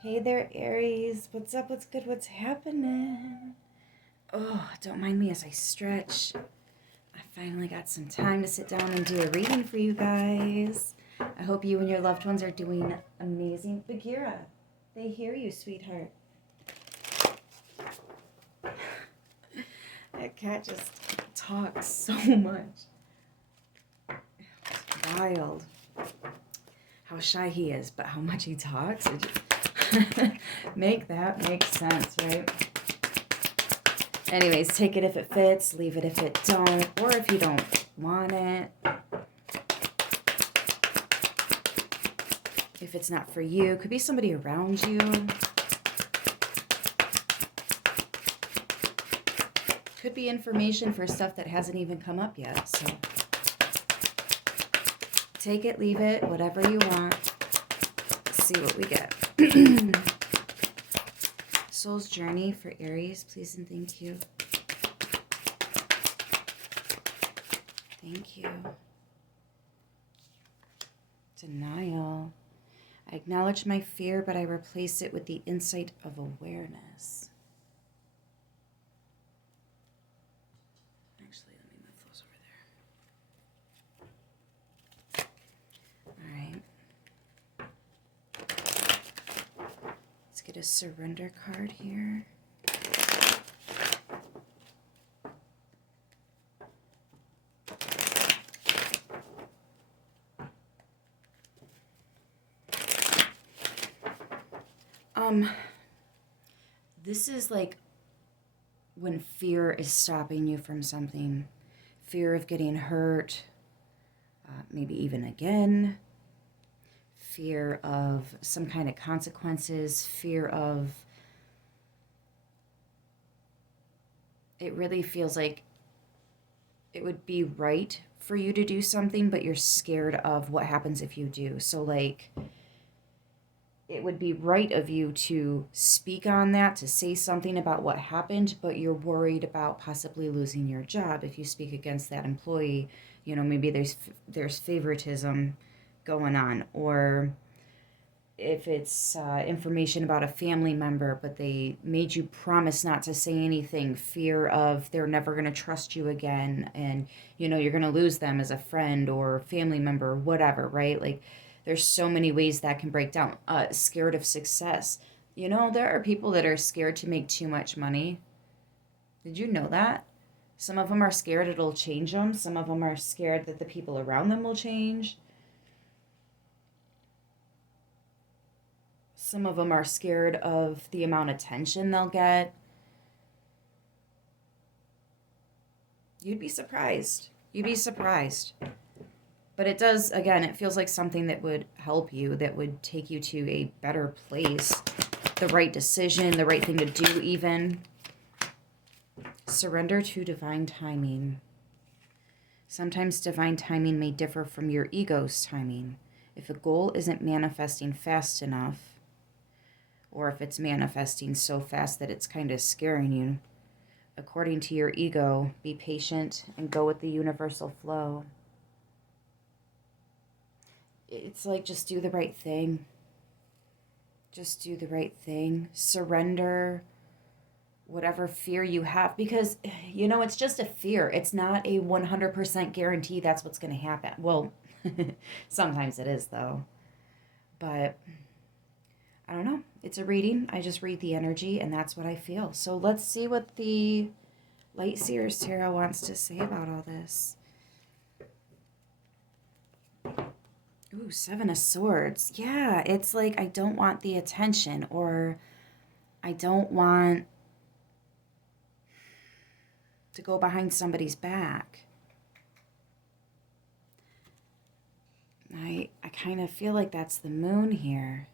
Hey there, Aries. What's up? What's good? What's happening? Oh, don't mind me as I stretch. I finally got some time to sit down and do a reading for you guys. I hope you and your loved ones are doing amazing. Bagheera, they hear you, sweetheart. That cat just talks so much. It's wild how shy he is, but how much he talks. Make that make sense, right? Anyways, take it if it fits, leave it if it don't, or if you don't want it. If it's not for you, could be somebody around you. Could be information for stuff that hasn't even come up yet, so take it, leave it, whatever you want. Let's see what we get. Soul's journey for Aries, please and thank you. Thank you. Denial. I acknowledge my fear, but I replace it with the insight of awareness. Actually, let me move those over there. All right. Let's get a surrender card here. This is like when fear is stopping you from something. Fear of getting hurt, maybe even again. Fear of some kind of consequences. Fear of... It really feels like it would be right for you to do something, but you're scared of what happens if you do. So like... it would be right of you to speak on that, to say something about what happened, but you're worried about possibly losing your job if you speak against that employee. You know, maybe there's favoritism going on, or if it's information about a family member, but they made you promise not to say anything, fear of they're never going to trust you again, and, you know, you're going to lose them as a friend or family member or whatever, right? Like, there's so many ways that can break down. Scared of success. You know, there are people that are scared to make too much money. Did you know that? Some of them are scared it'll change them. Some of them are scared that the people around them will change. Some of them are scared of the amount of attention they'll get. You'd be surprised. You'd be surprised. But it does, again, it feels like something that would help you, that would take you to a better place. The right decision, the right thing to do even. Surrender to divine timing. Sometimes divine timing may differ from your ego's timing. If a goal isn't manifesting fast enough, or if it's manifesting so fast that it's kind of scaring you, according to your ego, be patient and go with the universal flow. It's like, just do the right thing. Just do the right thing. Surrender whatever fear you have, because, you know, it's just a fear. It's not a 100% guarantee that's what's going to happen. Well, sometimes it is, though. But I don't know. It's a reading. I just read the energy, and that's what I feel. So let's see what the Light Seers Tarot wants to say about all this. Ooh, Seven of Swords. Yeah, it's like, I don't want the attention, or I don't want to go behind somebody's back. I kind of feel like that's the moon here.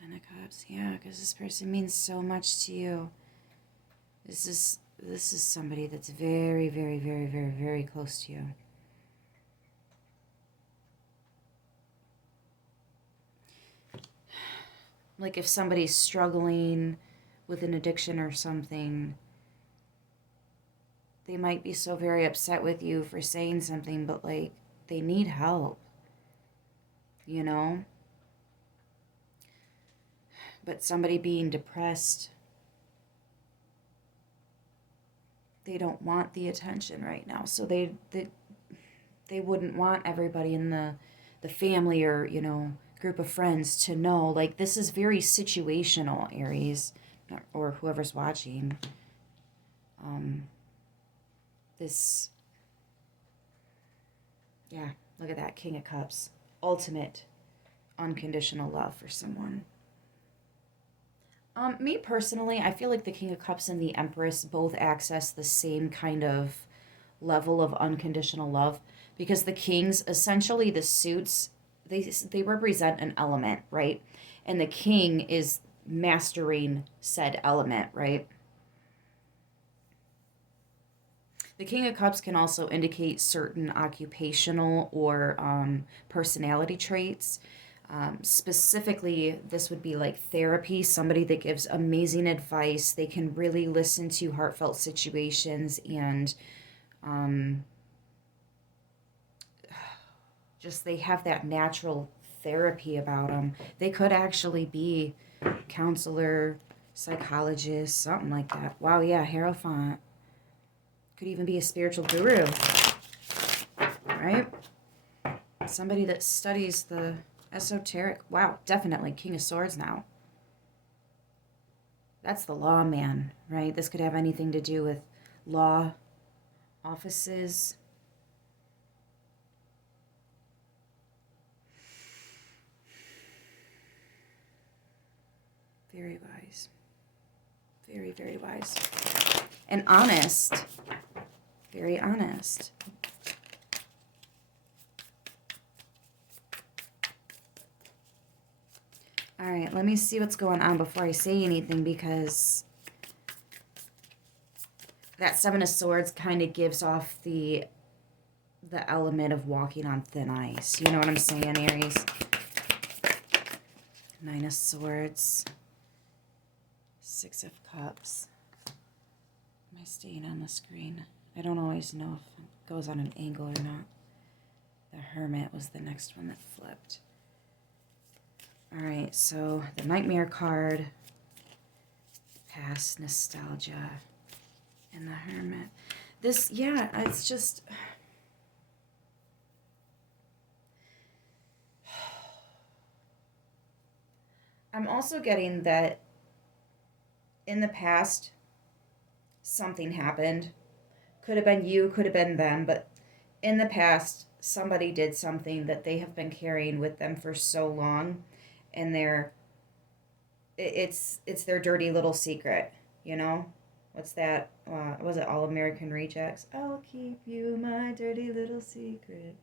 Ten of Cups. Yeah, because this person means so much to you. This is somebody that's very, very, very, very, very close to you. Like if somebody's struggling with an addiction or something, they might be so very upset with you for saying something, but like they need help, you know? But somebody being depressed, they don't want the attention right now. So they wouldn't want everybody in the family or, you know, group of friends to know. Like, this is very situational, Aries, or whoever's watching. This, yeah, look at that, King of Cups. Ultimate unconditional love for someone. Me personally, I feel like the King of Cups and the Empress both access the same kind of level of unconditional love, because the Kings, essentially the suits, they represent an element, right? And the King is mastering said element, right? The King of Cups can also indicate certain occupational or personality traits. Specifically, this would be like therapy, somebody that gives amazing advice. They can really listen to heartfelt situations and just they have that natural therapy about them. They could actually be counselor, psychologist, something like that. Wow, yeah, Hierophant. Could even be a spiritual guru, right? Somebody that studies the esoteric. Wow, definitely King of Swords now. That's the lawman, right? This could have anything to do with law, offices. Very wise. Very, very wise. And honest. Very honest. All right, let me see what's going on before I say anything, because that Seven of Swords kind of gives off the element of walking on thin ice. You know what I'm saying, Aries? Nine of Swords. Six of Cups. Am I staying on the screen? I don't always know if it goes on an angle or not. The Hermit was the next one that flipped. All right, so the Nightmare card, past nostalgia, and the Hermit. This, yeah, it's just... I'm also getting that in the past, something happened. Could have been you, could have been them, but in the past, somebody did something that they have been carrying with them for so long, and it's their dirty little secret, you know? What's that? Was it All American Rejects? I'll keep you my dirty little secret.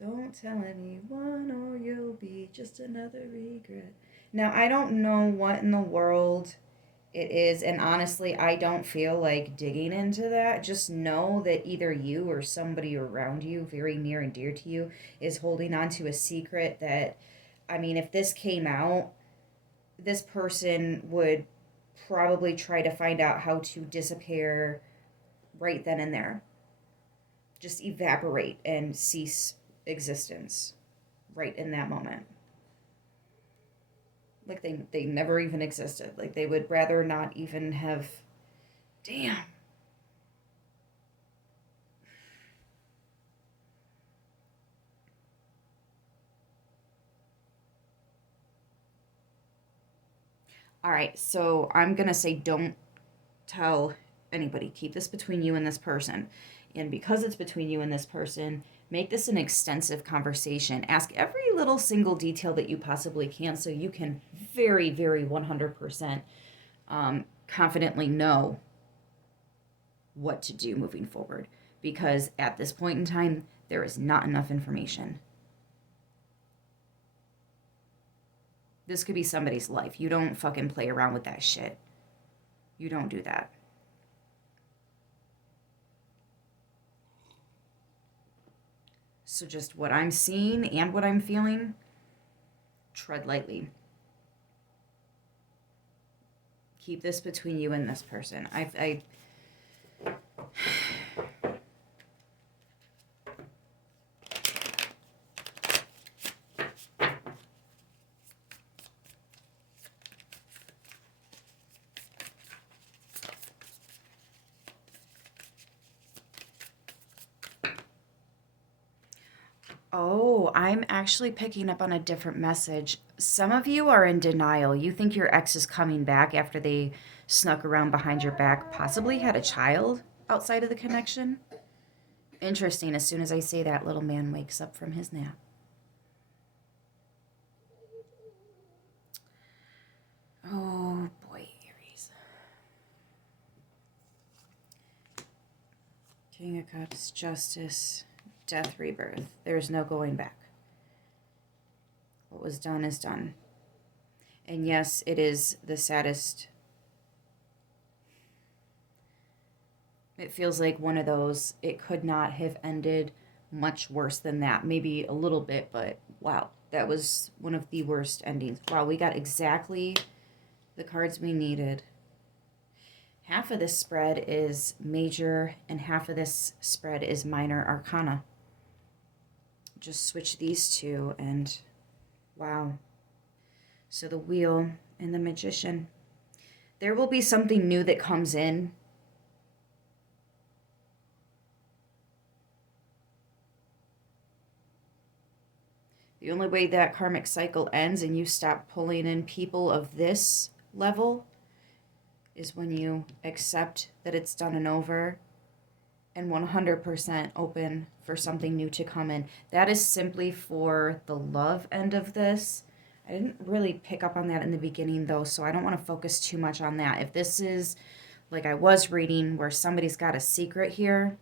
Don't tell anyone or you'll be just another regret. Now, I don't know what in the world it is, and honestly, I don't feel like digging into that. Just know that either you or somebody around you, very near and dear to you, is holding on to a secret that, I mean, if this came out, this person would probably try to find out how to disappear right then and there. Just evaporate and cease existence right in that moment. Like they never even existed. Like they would rather not even have. Damn. All right, so I'm going to say don't tell anybody. Keep this between you and this person. And because it's between you and this person, make this an extensive conversation. Ask every little single detail that you possibly can so you can very, very 100% confidently know what to do moving forward. Because at this point in time, there is not enough information. This could be somebody's life. You don't fucking play around with that shit. You don't do that. So just what I'm seeing and what I'm feeling, tread lightly. Keep this between you and this person. I Oh, I'm actually picking up on a different message. Some of you are in denial. You think your ex is coming back after they snuck around behind your back, possibly had a child outside of the connection. Interesting. As soon as I say that, little man wakes up from his nap. Oh boy, Aries. King of Cups, Justice, Death, Rebirth. There's no going back. What was done is done. And yes, it is the saddest. It feels like one of those, it could not have ended much worse than that. Maybe a little bit, but wow, that was one of the worst endings. Wow, we got exactly the cards we needed. Half of this spread is major and half of this spread is minor arcana. Just switch these two and wow. So the Wheel and the Magician. There will be something new that comes in. The only way that karmic cycle ends and you stop pulling in people of this level is when you accept that it's done and over and 100% open for something new to come in. That is simply for the love end of this. I didn't really pick up on that in the beginning though, so I don't want to focus too much on that. If this is like I was reading where somebody's got a secret here,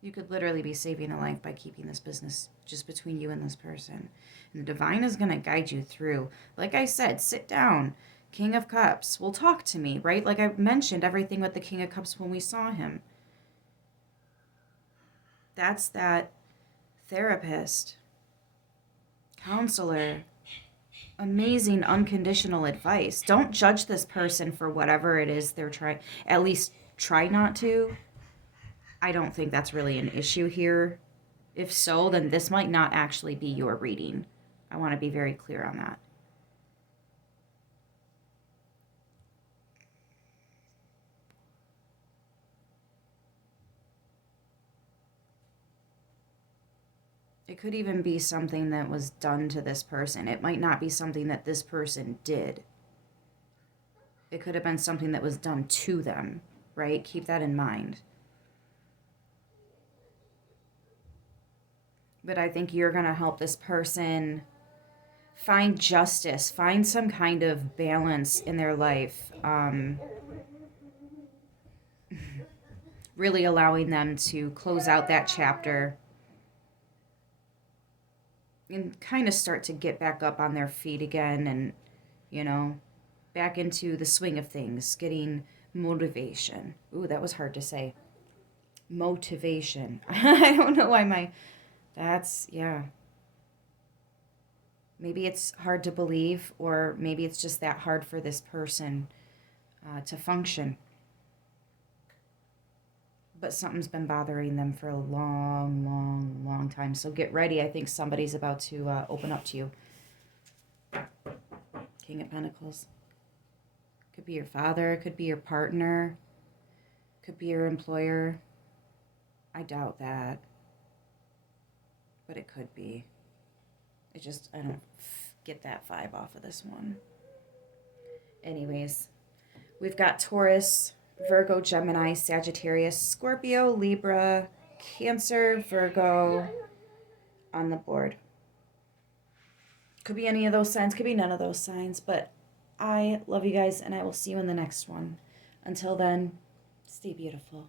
you could literally be saving a life by keeping this business just between you and this person. And the divine is going to guide you through. Like I said, sit down. King of Cups will talk to me, right? Like I mentioned everything with the King of Cups when we saw him. That's that therapist, counselor, amazing unconditional advice. Don't judge this person for whatever it is they're trying. At least try not to. I don't think that's really an issue here. If so, then this might not actually be your reading. I want to be very clear on that. It could even be something that was done to this person. It might not be something that this person did. It could have been something that was done to them, right? Keep that in mind. But I think you're going to help this person find justice, find some kind of balance in their life. Really allowing them to close out that chapter and kind of start to get back up on their feet again and, back into the swing of things, getting motivation. Ooh, that was hard to say. Motivation. I don't know why yeah. Maybe it's hard to believe, or maybe it's just that hard for this person to function. But something's been bothering them for a long, long, long time. So get ready. I think somebody's about to open up to you. King of Pentacles. Could be your father. Could be your partner. Could be your employer. I doubt that. But it could be. I don't get that vibe off of this one. Anyways, we've got Taurus, Virgo, Gemini, Sagittarius, Scorpio, Libra, Cancer, Virgo on the board. Could be any of those signs, could be none of those signs, but I love you guys and I will see you in the next one. Until then, stay beautiful.